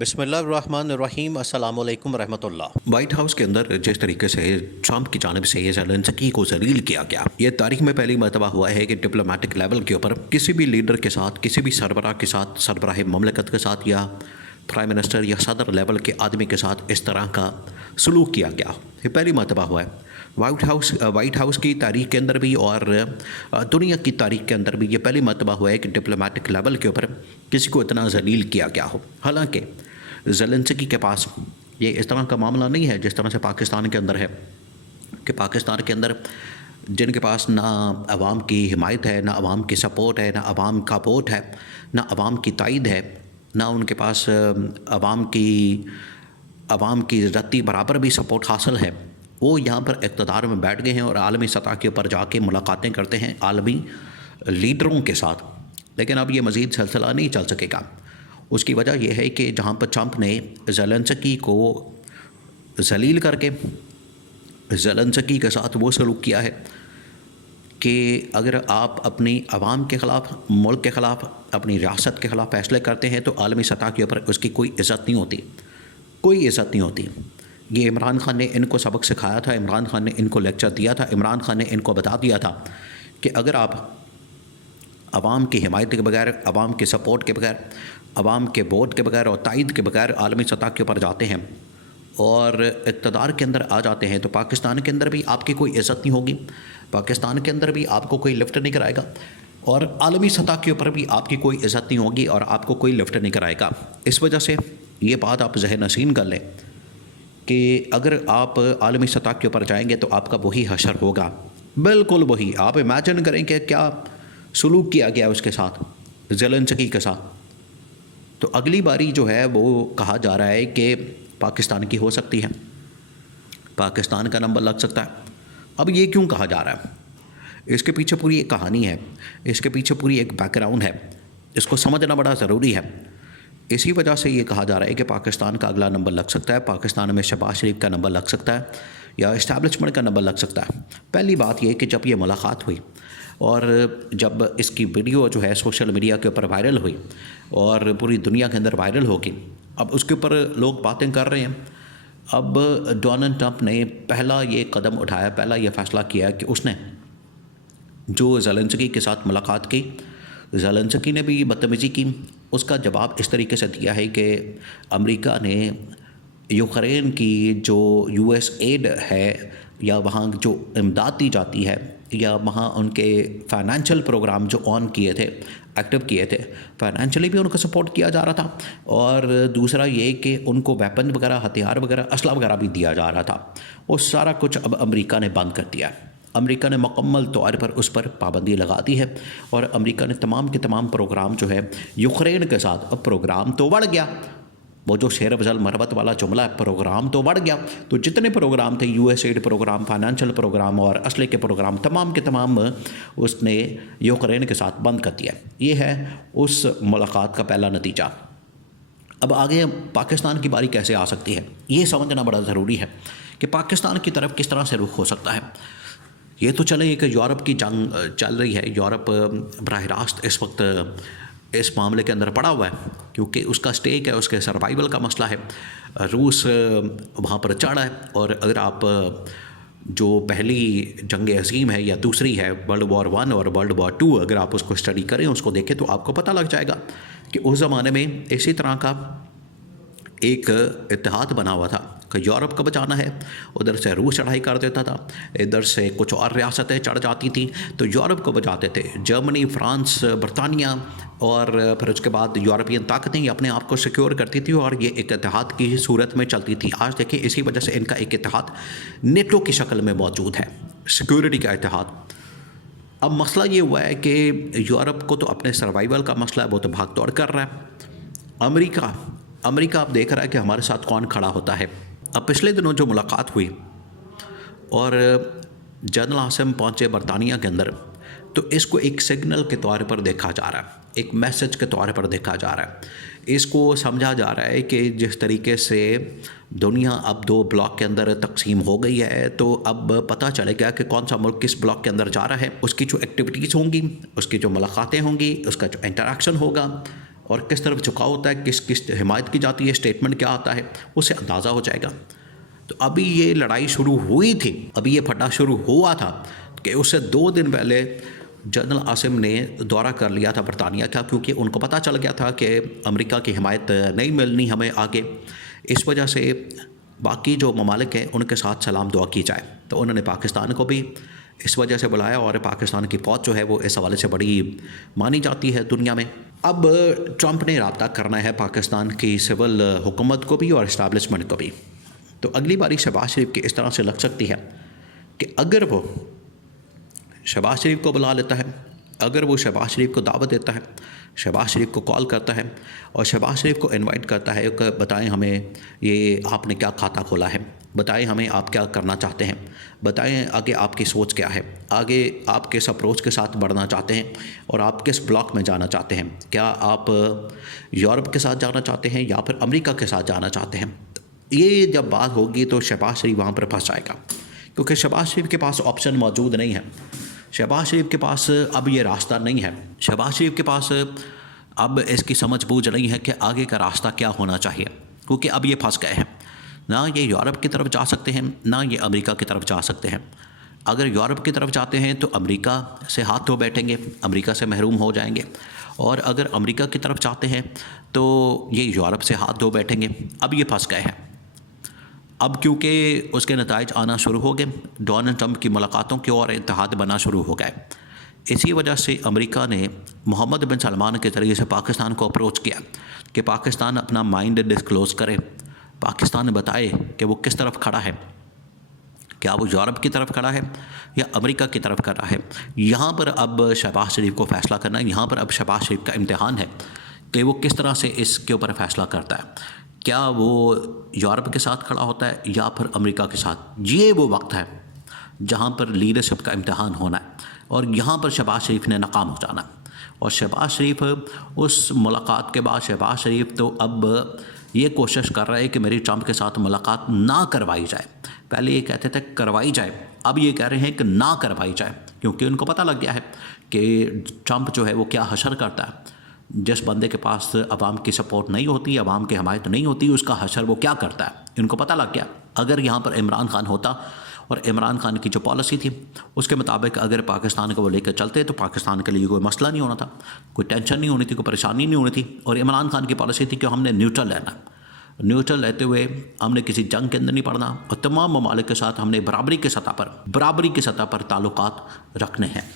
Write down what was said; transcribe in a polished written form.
بسم اللہ الرحمن الرحیم، السلام علیکم ورحمۃ اللہ۔ وائٹ ہاؤس کے اندر جس طریقے سے ٹرمپ کی جانب سے یہ زیلنسکی کو ذلیل کیا گیا، یہ تاریخ میں پہلی مرتبہ ہوا ہے کہ ڈپلومیٹک لیول کے اوپر کسی بھی لیڈر کے ساتھ، کسی بھی سربراہ کے ساتھ، سربراہ مملکت کے ساتھ یا پرائم منسٹر یا صدر لیول کے آدمی کے ساتھ اس طرح کا سلوک کیا گیا، یہ پہلی مرتبہ ہوا ہے وائٹ ہاؤس کی تاریخ کے اندر بھی اور دنیا کی تاریخ کے اندر بھی یہ پہلی مرتبہ ہوا ہے کہ ڈپلومیٹک لیول کے اوپر کسی کو اتنا ذلیل کیا گیا ہو۔ حالانکہ زیلنسکی کے پاس یہ اس طرح کا معاملہ نہیں ہے جس طرح سے پاکستان کے اندر ہے کہ پاکستان کے اندر جن کے پاس نہ عوام کی حمایت ہے، نہ عوام کی سپورٹ ہے، نہ عوام کا ووٹ ہے، نہ عوام کی تائید ہے، نہ ان کے پاس عوام کی رتی برابر بھی سپورٹ حاصل ہے، وہ یہاں پر اقتدار میں بیٹھ گئے ہیں اور عالمی سطح کے اوپر جا کے ملاقاتیں کرتے ہیں عالمی لیڈروں کے ساتھ۔ لیکن اب یہ مزید سلسلہ نہیں چل سکے گا۔ اس کی وجہ یہ ہے کہ جہاں پر ٹرمپ نے زیلنسکی کو ذلیل کر کے زیلنسکی کے ساتھ وہ سلوک کیا ہے کہ اگر آپ اپنی عوام کے خلاف، ملک کے خلاف، اپنی ریاست کے خلاف فیصلے کرتے ہیں تو عالمی سطح کے اوپر اس کی کوئی عزت نہیں ہوتی، کوئی عزت نہیں ہوتی۔ یہ عمران خان نے ان کو سبق سکھایا تھا، عمران خان نے ان کو لیکچر دیا تھا، عمران خان نے ان کو بتا دیا تھا کہ اگر آپ عوام کی حمایت کے بغیر، عوام کے سپورٹ کے بغیر، عوام کے ووٹ کے بغیر اور تائید کے بغیر عالمی سطح کے اوپر جاتے ہیں اور اقتدار کے اندر آ جاتے ہیں تو پاکستان کے اندر بھی آپ کی کوئی عزت نہیں ہوگی، پاکستان کے اندر بھی آپ کو کوئی لفٹ نہیں کرائے گا اور عالمی سطح کے اوپر بھی آپ کی کوئی عزت نہیں ہوگی اور آپ کو کوئی لفٹ نہیں کرائے گا۔ اس وجہ سے یہ بات آپ ذہن نشین کر لیں کہ اگر آپ عالمی سطح کے اوپر جائیں گے تو آپ کا وہی حشر ہوگا، بالکل وہی۔ آپ امیجن کریں کہ کیا سلوک کیا گیا اس کے ساتھ، زیلنسکی کے ساتھ۔ تو اگلی باری جو ہے وہ کہا جا رہا ہے کہ پاکستان کی ہو سکتی ہے، پاکستان کا نمبر لگ سکتا ہے۔ اب یہ کیوں کہا جا رہا ہے؟ اس کے پیچھے پوری ایک کہانی ہے، اس کے پیچھے پوری ایک بیک گراؤنڈ ہے، اس کو سمجھنا بڑا ضروری ہے۔ اسی وجہ سے یہ کہا جا رہا ہے کہ پاکستان کا اگلا نمبر لگ سکتا ہے، پاکستان میں شہباز شریف کا نمبر لگ سکتا ہے یا اسٹیبلشمنٹ کا نمبر لگ سکتا ہے۔ پہلی بات یہ کہ جب یہ ملاقات ہوئی اور جب اس کی ویڈیو جو ہے سوشل میڈیا کے اوپر وائرل ہوئی اور پوری دنیا کے اندر وائرل ہوگی، اب اس کے اوپر لوگ باتیں کر رہے ہیں۔ اب ڈونلڈ ٹرمپ نے پہلا یہ قدم اٹھایا، پہلا یہ فیصلہ کیا کہ اس نے جو زیلنسکی کے ساتھ ملاقات کی، زیلنسکی نے بھی بدتمیزی کی، اس کا جواب اس طریقے سے دیا ہے کہ امریکہ نے یوکرین کی جو یو ایس ایڈ ہے یا وہاں جو امداد دی جاتی ہے یا وہاں ان کے فائنینشیل پروگرام جو آن کیے تھے، ایکٹیو کیے تھے، فائنینشلی بھی ان کو سپورٹ کیا جا رہا تھا اور دوسرا یہ کہ ان کو ویپن وغیرہ، ہتھیار وغیرہ، اسلحہ وغیرہ بھی دیا جا رہا تھا، وہ سارا کچھ اب امریکہ نے بند کر دیا ہے۔ امریکہ نے مکمل طور پر اس پر پابندی لگا دی ہے اور امریکہ نے تمام کے تمام پروگرام جو ہے یوکرین کے ساتھ، اب پروگرام تو بڑھ گیا، وہ جو شیر افضل مربت والا جملہ ہے، پروگرام تو بڑھ گیا، تو جتنے پروگرام تھے، U S aid program, financial program اور اسلحے کے پروگرام، تمام کے تمام اس نے یوکرین کے ساتھ بند کر دیا۔ یہ ہے اس ملاقات کا پہلا نتیجہ۔ اب آگے پاکستان کی باری کیسے آ سکتی ہے، یہ سمجھنا بڑا ضروری ہے کہ پاکستان کی طرف کس طرح سے رخ ہو سکتا ہے۔ یہ تو چلے کہ یورپ کی جنگ چل رہی ہے، یورپ براہ راست اس وقت اس معاملے کے اندر پڑا ہوا ہے کیونکہ اس کا سٹیک ہے، اس کے سروائیول کا مسئلہ ہے، روس وہاں پر چڑھا ہے اور اگر آپ جو پہلی جنگ عظیم ہے یا دوسری ہے، ورلڈ وار 1 اور ورلڈ وار 2، اگر آپ اس کو اسٹڈی کریں، اس کو دیکھیں تو آپ کو پتہ لگ جائے گا کہ اس زمانے میں اسی طرح کا ایک اتحاد بنا ہوا تھا کہ یورپ کو بچانا ہے، ادھر سے روس چڑھائی کر دیتا تھا، ادھر سے کچھ اور ریاستیں چڑھ جاتی تھیں تو یورپ کو بچاتے تھے، جرمنی، فرانس، برطانیہ اور پھر اس کے بعد یورپین طاقتیں اپنے آپ کو سیکیور کرتی تھی اور یہ ایک اتحاد کی صورت میں چلتی تھی۔ آج دیکھیں اسی وجہ سے ان کا ایک اتحاد نیٹو کی شکل میں موجود ہے، سیکیورٹی کا اتحاد۔ اب مسئلہ یہ ہوا ہے کہ یورپ کو تو اپنے سروائیول کا مسئلہ ہے، وہ تو بھاگ دوڑ کر رہا ہے۔ امریکہ اب دیکھ رہا ہے کہ ہمارے ساتھ کون کھڑا ہوتا ہے۔ اب پچھلے دنوں جو ملاقات ہوئی اور جنرل عاصم پہنچے برطانیہ کے اندر، تو اس کو ایک سگنل کے طور پر دیکھا جا رہا ہے، ایک میسج کے طور پر دیکھا جا رہا ہے۔ اس کو سمجھا جا رہا ہے کہ جس طریقے سے دنیا اب 2 بلاک کے اندر تقسیم ہو گئی ہے تو اب پتہ چلے گا کہ کون سا ملک کس بلاک کے اندر جا رہا ہے، اس کی جو ایکٹیویٹیز ہوں گی، اس کی جو ملاقاتیں ہوں گی، اس کا جو انٹریکشن ہوگا اور کس طرف جھکاؤ ہوتا ہے، کس کس حمایت کی جاتی ہے، اسٹیٹمنٹ کیا آتا ہے، اس سے اندازہ ہو جائے گا۔ تو ابھی یہ لڑائی شروع ہوئی تھی، ابھی یہ پھٹا شروع ہوا تھا کہ اس سے 2 دن پہلے جنرل عاصم نے دورہ کر لیا تھا برطانیہ کا، کیونکہ ان کو پتہ چل گیا تھا کہ امریکہ کی حمایت نہیں ملنی ہمیں آگے، اس وجہ سے باقی جو ممالک ہیں ان کے ساتھ سلام دعا کی جائے۔ تو انہوں نے پاکستان کو بھی اس وجہ سے بلایا، اور پاکستان کی فوج جو ہے وہ اس حوالے سے بڑی مانی جاتی ہے دنیا میں۔ اب ٹرمپ نے رابطہ کرنا ہے پاکستان کی سول حکومت کو بھی اور اسٹیبلشمنٹ کو بھی۔ تو اگلی باری شہباز شریف کی اس طرح سے لگ سکتی ہے کہ اگر وہ شہباز شریف کو بلا لیتا ہے، اگر وہ شہباز شریف کو دعوت دیتا ہے، شہباز شریف کو کال کرتا ہے اور شہباز شریف کو انوائٹ کرتا ہے کہ بتائیں ہمیں یہ آپ نے کیا کھاتا کھولا ہے، بتائیں ہمیں آپ کیا کرنا چاہتے ہیں، بتائیں آگے آپ کی سوچ کیا ہے، آگے آپ کس اپروچ کے ساتھ بڑھنا چاہتے ہیں اور آپ کس بلاک میں جانا چاہتے ہیں، کیا آپ یورپ کے ساتھ جانا چاہتے ہیں یا پھر امریکہ کے ساتھ جانا چاہتے ہیں۔ یہ جب بات ہوگی تو شہباز شریف وہاں پر پھنس جائے گا، کیونکہ شہباز شریف کے پاس آپشن موجود نہیں ہے، شہباز شریف کے پاس اب یہ راستہ نہیں ہے، شہباز شریف کے پاس اب اس کی سمجھ بوجھ نہیں ہے کہ آگے کا راستہ کیا ہونا چاہیے، کیونکہ اب یہ پھنس گئے ہیں، نہ یہ یورپ کی طرف جا سکتے ہیں نہ یہ امریکہ کی طرف جا سکتے ہیں۔ اگر یورپ کی طرف جاتے ہیں تو امریکہ سے ہاتھ دھو بیٹھیں گے، امریکہ سے محروم ہو جائیں گے، اور اگر امریکہ کی طرف جاتے ہیں تو یہ یورپ سے ہاتھ دھو بیٹھیں گے۔ اب یہ پھنس گئے ہیں، اب کیونکہ اس کے نتائج آنا شروع ہو گئے، ڈونلڈ ٹرمپ کی ملاقاتوں کے اور اتحاد بنا شروع ہو گئے، اسی وجہ سے امریکہ نے محمد بن سلمان کے ذریعے سے پاکستان کو اپروچ کیا کہ پاکستان اپنا مائنڈ ڈسکلوز کرے، پاکستان بتائے کہ وہ کس طرف کھڑا ہے، کیا وہ یورپ کی طرف کھڑا ہے یا امریکہ کی طرف کھڑا ہے۔ یہاں پر اب شہباز شریف کو فیصلہ کرنا ہے، یہاں پر اب شہباز شریف کا امتحان ہے کہ وہ کس طرح سے اس کے اوپر فیصلہ کرتا ہے، کیا وہ یورپ کے ساتھ کھڑا ہوتا ہے یا پھر امریکہ کے ساتھ۔ یہ وہ وقت ہے جہاں پر لیڈرشپ کا امتحان ہونا ہے، اور یہاں پر شہباز شریف نے ناکام ہو جانا ہے۔ اور شہباز شریف اس ملاقات کے بعد شہباز شریف تو اب یہ کوشش کر رہا ہے کہ میری ٹرمپ کے ساتھ ملاقات نہ کروائی جائے، پہلے یہ کہتے تھے کروائی جائے، اب یہ کہہ رہے ہیں کہ نہ کروائی جائے، کیونکہ ان کو پتہ لگ گیا ہے کہ ٹرمپ جو ہے وہ کیا حشر کرتا ہے۔ جس بندے کے پاس عوام کی سپورٹ نہیں ہوتی، عوام کی حمایت نہیں ہوتی، اس کا حشر وہ کیا کرتا ہے، ان کو پتہ لگ گیا۔ اگر یہاں پر عمران خان ہوتا اور عمران خان کی جو پالیسی تھی اس کے مطابق اگر پاکستان کو وہ لے کر چلتے تو پاکستان کے لیے کوئی مسئلہ نہیں ہونا تھا، کوئی ٹینشن نہیں ہونی تھی، کوئی پریشانی نہیں ہونی تھی۔ اور عمران خان کی پالیسی تھی کہ ہم نے نیوٹرل لینا، نیوٹرل لیتے ہوئے ہم نے کسی جنگ کے اندر نہیں پڑنا، اور تمام ممالک کے ساتھ ہم نے برابری کی سطح پر تعلقات رکھنے ہیں۔